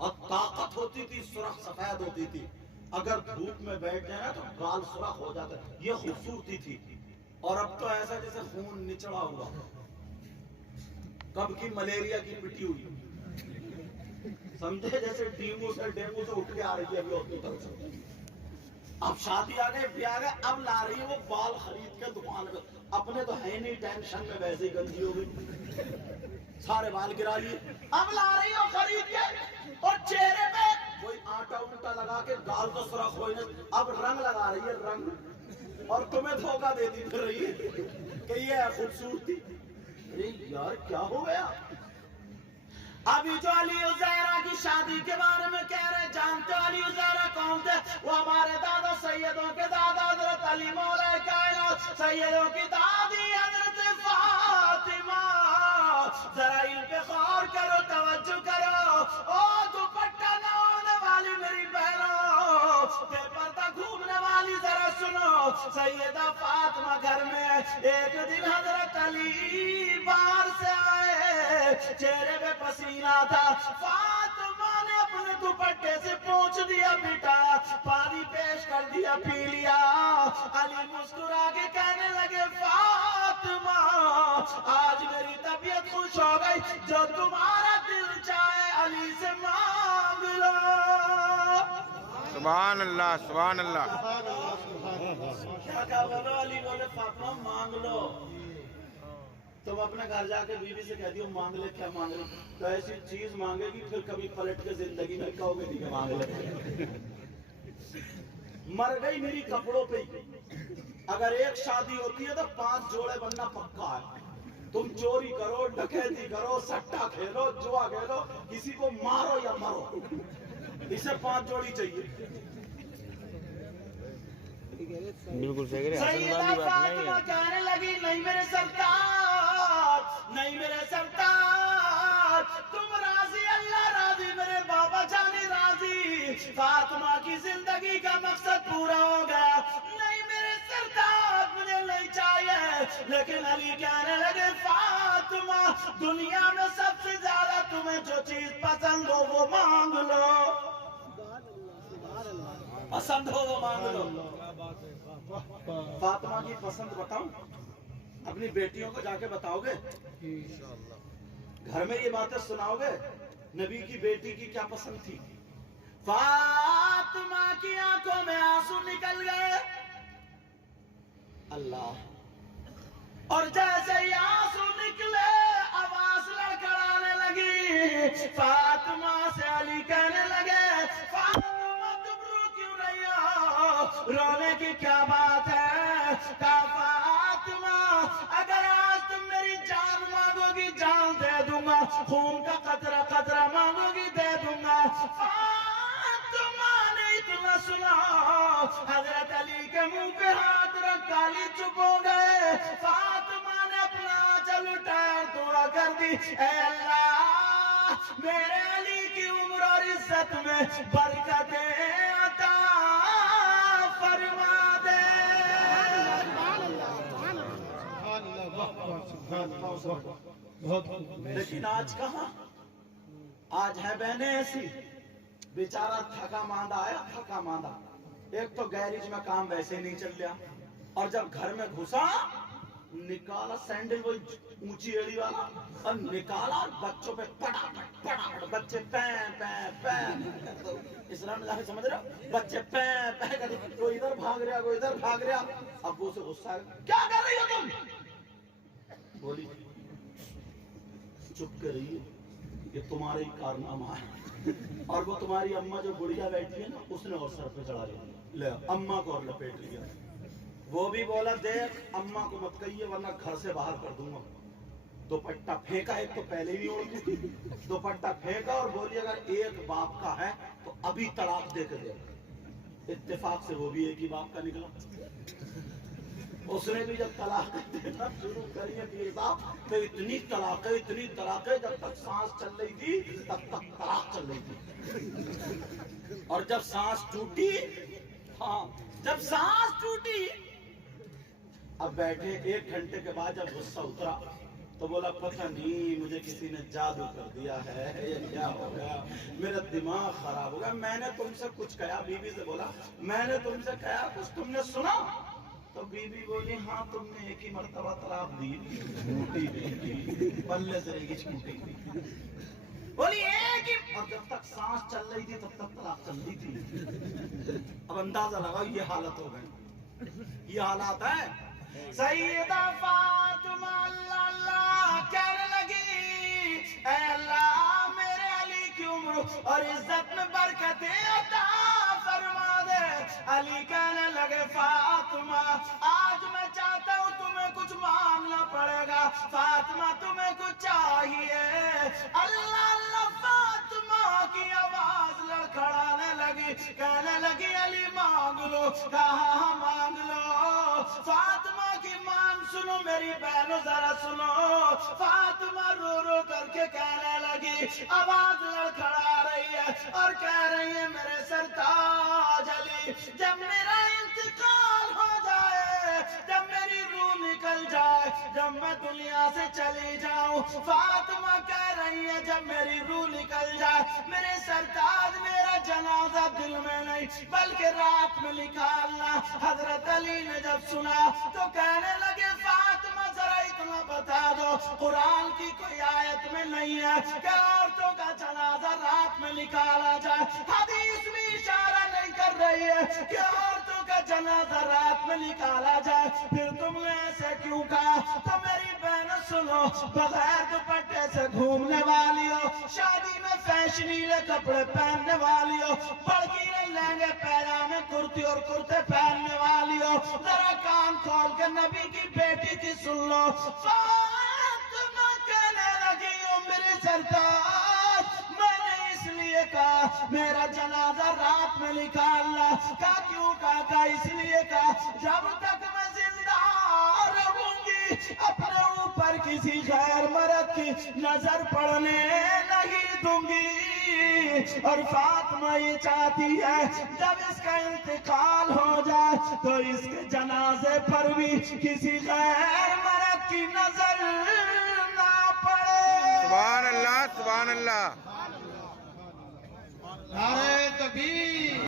اور طاقت ہوتی تھی، سرخ سفید ہوتی تھی، اگر دھوپ میں بیٹھ جائے نا تو بال سرخ ہو جاتا ہے، یہ خوبصورتی تھی۔ اور اب تو ایسا جیسے خون نچڑا ہوا، کب کی ملیریا کی پٹی ہوئی، سمجھے، جیسے ڈینگو سے اٹھ کے آ رہی ہے ابھی ہاسپٹل سے۔ اب شادی آ گئی، بھی آ گئے، اب لا رہی ہے وہ بال خرید کے دکان میں، اپنے تو ہے نہیں ٹینشن میں، ویسے ہی گندی ہو گئی، سارے بال گرا لیے، اب لا رہی ہو خرید کے، اور چہرے پہ کوئی آٹا اونٹا لگا کے، گال تو سرخ ہوئی نہیں، اب رنگ لگا رہی ہے، رنگ، اور تمہیں دھوکہ دیتی پھر رہی ہے کہ یہ ہے خوبصورتی۔ یار کیا ہو گیا؟ ابھی جو علی عزیرہ کی شادی کے بارے میں کہہ رہے، جانتے ہو علی عزیرہ کون تھے؟ وہ ہمارے دادا سیدوں کے دادا حضرت علی مولا کائنات، سیدوں کی دادی حضرت فاطمہ۔ ذرا ان پہ غور کرو، توجہ کرو، او دوپٹہ نہ اوڑھنے والی میری بہنوں، بے پردہ گھومنے والی ذرا سنو، سیدہ فاطمہ گھر میں ایک دن حضرت علی باہر سے آئے، چہرے پہ پسینہ تھا، فاطمہ نے اپنے دوپٹے سے پوچھ دیا، بیٹا پانی پیش کر دیا، پی لیا۔ علی مسکرا کے کہنے لگے، فاطمہ آج میری طبیعت خوش ہو گئی، جو تمہارا دل چاہے علی سے مانگ لو۔ سبحان اللہ، سبحان اللہ۔ کیا بولو؟ علی بولے، فاطمہ مانگ لو۔ تم اپنے گھر جا کے بیوی سے کہہ دیو مانگ لے، کیا مانگ لے؟ تو ایسی چیز مانگے گی پھر کبھی پلٹ کے زندگی میں کہو گے نہیں کہ مانگ لے۔ مر گئی میری کپڑوں پہ ہی۔ اگر ایک شادی ہوتی ہے تو 5 جوڑے بننا پکا ہے۔ تم چوری کرو، ڈکیتی کرو، سٹا کھیلو، جوا کھیلو، کسی کو مارو یا مرو، اسے 5 جوڑی چاہیے۔ بالکل صحیح ہے، سیدہ فاطمہ کہنے لگی، نہیں میرے سرکار، نہیں میرے سرکار، تم راضی، اللہ راضی، میرے بابا جانی راضی، فاطمہ کی زندگی کا مقصد پورا ہو گیا۔ نہیں میرے سرکار، مجھے نہیں چاہیے۔ لیکن علی کہنے لگے، فاطمہ دنیا میں سب سے زیادہ تمہیں جو چیز پسند ہو وہ مانگ لو، پسند ہو وہ مانگ لو۔ فاطمہ کی پسند بتاؤں؟ اپنی بیٹیوں کو جا کے بتاؤ گے؟ گھر میں یہ باتیں سناؤ گے؟ نبی کی بیٹی کی کیا پسند تھی؟ فاطمہ کی آنکھوں میں آنسو نکل گئے، اللہ، اور جیسے ہی آنسو نکلے آواز لڑکھڑانے لگی۔ فاطمہ سے علی کہنے لگے، فاطمہ تم رو کیوں رہی ہو؟ رونے کی کیا بات ہے؟ کہا، فاطمہ اگر آج تم میری جان مانگو گی جان دے دوں گا، خون کا قطرہ قطرہ مانگو گی دے دوں گا۔ فاطمہ نے اتنا سنا، حضرت علی کے منہ پہ ہاتھ رکھ کالی چپ ہو گئے۔ فاطمہ نے اپنا آنچل اٹھایا، دعا کر دی، اے اللہ میرے علی کی عمر اور عزت میں برکتیں عطا فرما دے۔ لیکن آج کہاں؟ آج ہے بہنیں ایسی، بیچارہ تھکا ماندہ آیا، تھکا ماندہ، ایک تو گیریج میں کام ویسے نہیں چل گیا، اور جب گھر میں گھسا نکالا سینڈل وہ اونچی ایڑی والا، اور نکالا بچوں پہ پٹاپٹ پٹاپٹ، بچے پین پین پین، اسلام میں سمجھ رہے ہو؟ بچے پین پین کرتے، کوئی ادھر بھاگ رہا کوئی ادھر بھاگ رہا۔ ابو سے غصہ ہے، کیا کر رہی ہو تم؟ بولی چپ کر رہی ہے، یہ تمہارے ہی کارنامہ ہے۔ اور وہ تمہاری اماں جو بڑھیا بیٹھی ہے نا، اس نے اور سر پہ چڑھا لیا، لے اماں کو اور لپیٹ لیا۔ وہ بھی بولا، دیکھ اماں کو مت کہیے ورنہ گھر سے باہر کر دوں گا۔ دوپٹہ پھینکا، ایک تو پہلے بھی اوڑھتی تھی، دوپٹہ پھینکا اور بولی اگر ایک باپ کا ہے تو ابھی طلاق دے کے دے۔ اتفاق سے وہ بھی ایک ہی باپ کا نکلا۔ اس نے بھی جب طلاق دینا شروع کری ہے صاحب، تو اتنی طلاقیں جب تک سانس چل رہی تھی تب تک طلاق چل رہی تھی، اور جب سانس ٹوٹی، ہاں جب سانس ٹوٹی، اب بیٹھے 1 گھنٹے کے بعد جب غصہ اترا تو بولا پتہ نہیں مجھے کسی نے جادو کر دیا ہے یا کیا ہو گیا، میرا دماغ خراب ہو گیا، میں نے تم سے کچھ کہا، بی بی سے بولا میں نے تم سے کہا کچھ تم نے سنا؟ تو بی بی بولی ہاں تم نے ایک ہی مرتبہ طلاق دی، پلے سے ایک ہی چھوٹی بولی ایک ہی، اور جب تک سانس چل رہی تھی تب تک طلاق چل رہی تھی۔ اب اندازہ لگاؤ یہ حالت ہو گئی، یہ حالات ہے۔ سیدہ فاطمہ اللہ اللہ کہنے لگی اے اللہ میرے علی کی عمر اور عزت میں برکتیں عطا فرما دے۔ علی کہنے لگے فاطمہ آج میں چاہتا ہوں تمہیں کچھ مانگنا پڑے گا، فاطمہ تمہیں کچھ چاہیے؟ اللہ اللہ فاطمہ کی آواز لڑکھڑانے لگی، کہنے لگی علی مانگ لو، کہاں مانگ لو؟ فاطمہ کی مانگ سنو میری بہنوں ذرا سنو۔ فاطمہ رو رو کر کے کہنے لگی، آواز لڑکھڑا رہی ہے اور کہہ رہی ہے میرے سرتاج علی جب میرا انتقال ہو جائے، جب میری روح نکل جائے، جب میں دنیا سے چلی جاؤں، فاطمہ کہہ رہی ہے جب میری روح نکل جائے میرے سرتاج میرا جنازہ دل میں نہیں بلکہ رات میں نکالنا۔ حضرت علی نے جب سنا تو کہنے لگے فاطمہ ذرا اتنا بتا دو قرآن کی کوئی آیت میں نہیں ہے کہ عورتوں کا جنازہ رات میں نکالا جائے، حدیث بھی اشارہ نہیں کر رہی ہے کہ عورتوں کا جنازہ رات میں نکالا جائے، پھر تم نے ایسے کیوں کہا؟ تو میری بہن سنو، بغیر دوپٹے سے گھومنے والی ہو، شادی میں فیشنیلے کپڑے پہننے والی ہو، بڑکینے لہنگے پیجامے کرتی اور کرتے پہننے والی ہو، ذرا کان کھول کے نبی کی بیٹی کی سن لو۔ فاطمہ کہنے لگی ہو میرے سرتاج میں نے اس لیے کہا میرا جنازہ رات میں نکالنا، کہا کیوں؟ کہا اس لیے کہا جب تک میں زندہ رہوں گی اپنے اوپر کسی غیر مرد کی نظر پڑنے نہیں دوں گی۔ اور فاطمہ یہ چاہتی ہے جب اس کا انتقال ہو جائے تو اس کے جنازے پر بھی کسی غیر مرد کی نظر نہ پڑے۔ سبحان اللہ، سبحان اللہ۔ نعرہ تکبیر۔